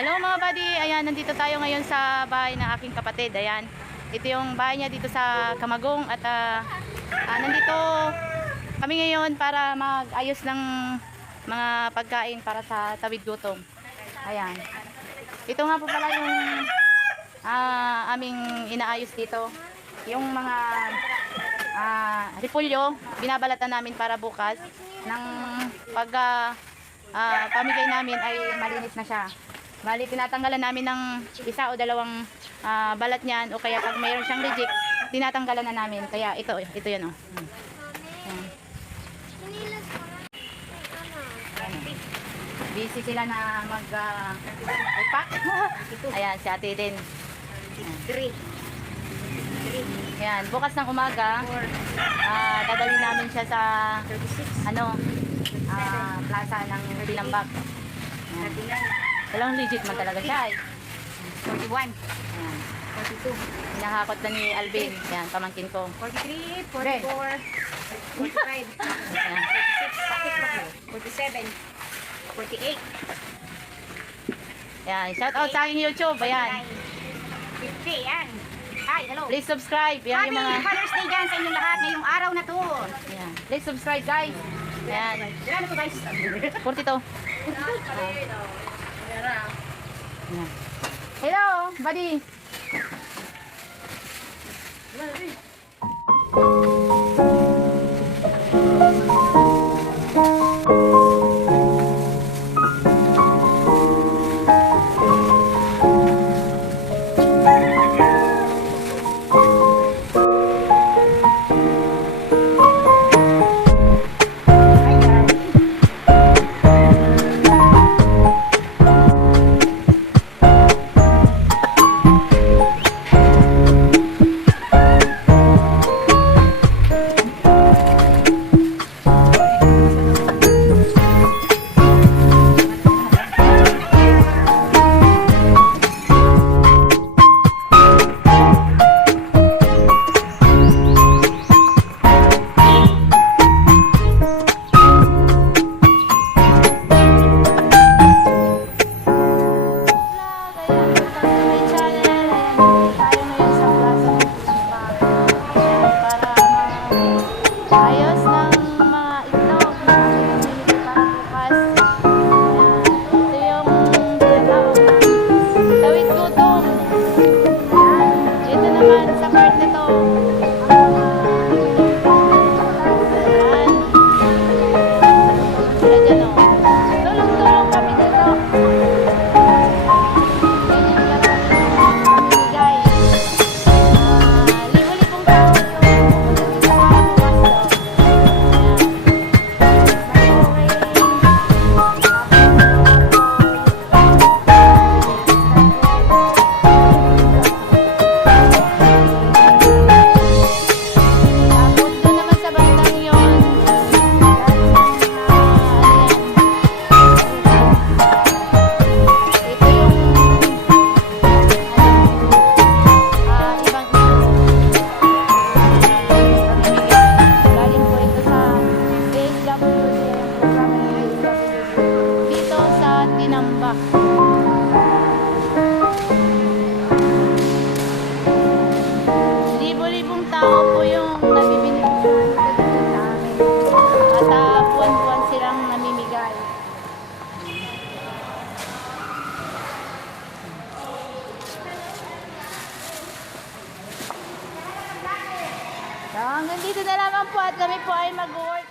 Hello mga buddy, ayan, nandito tayo ngayon sa bahay ng aking kapatid. Ayan, ito yung bahay niya dito sa Camagong at nandito kami ngayon para mag-ayos ng mga pagkain para sa tawid gutom. Ayan, ito nga po pala yung aming inaayos dito. Yung mga repolyo, binabalatan namin para bukas ng pamigay namin ay malinis na siya. Bali, tinatanggalan namin ng isa o dalawang balat niyan, o kaya pag mayroon siyang reject, tinatanggalan na namin. Kaya ito yun, oh. Ayan. Busy sila na mag-pack. Ayan, si ate din. Ayan, bukas ng umaga, dadalhin namin siya sa plaza ng Binambag. Walang legit man talaga siya. 41. Ayan. 42. Hinahakot na ni Alvin. Ayan, pamangkin ko. 43, 44, 45, 46, 47, 48. Ayan, shout out sa aking YouTube. Ayan. 50, yan. Hi, hello. Please subscribe. Ayan Happy yung mga... Father's Day dyan sa inyong lahat ngayong araw na to. Ayan. Please subscribe, guys. Ayan. Ilan na to, guys? 42. Ayan. Hello, buddy. Ayos ng mga itlog na pinili para bukas. Ito yung tinatawag na tawid gutom. Ayan. Ito naman sa part nito. Ayan. Sila dyan, oh. Tulong-tulong kami dito. Yan yung maraming pamimigay. Libo-libong tao yung pupunta para bukas daw. Tapos doon naman sa bandang yun, ito yung ibang pamimigay. Galing po ito sa DSWD, programa ng DSWD dito sa Tinambak. Libo-libong tao po yung nabibenepisyon dito sa amin. At buwan-buwan silang namimigay. So, hanggang dito na lamang po at kami po ay mag-work.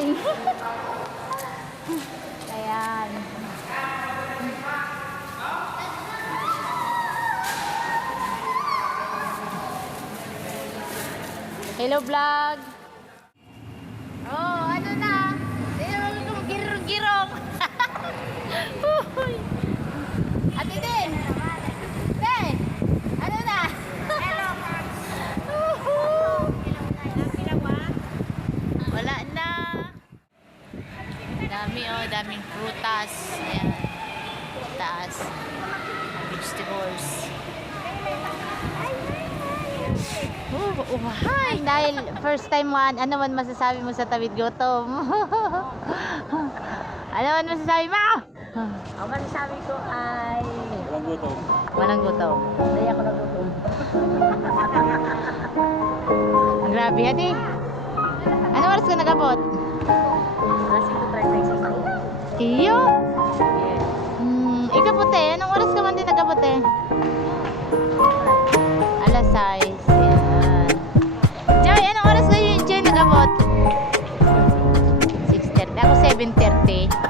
lasing. Ayan. Hello vlog. Oh, ano na? Girong-girong. Ate din. Ben, ano na? Wala na. Dami oh, daming prutas. Ayan. Taas. Vegetables. Hi! Dahil first time one, ano man masasabi mo sa tawid gutom? Ano man masasabi mo? Ang masasabi ko ay... Walang gutom. Walang gutom. Hindi ako nagutom. Grabe, hati. Ano oras ka nagabot? Alas 5:36 tayo. Iyo? Ikapote, anong oras ka man din nagabote? Alas 6. Yan. Joy, anong oras kayo yung Joy nagabot? 6:30. Ako 7:30.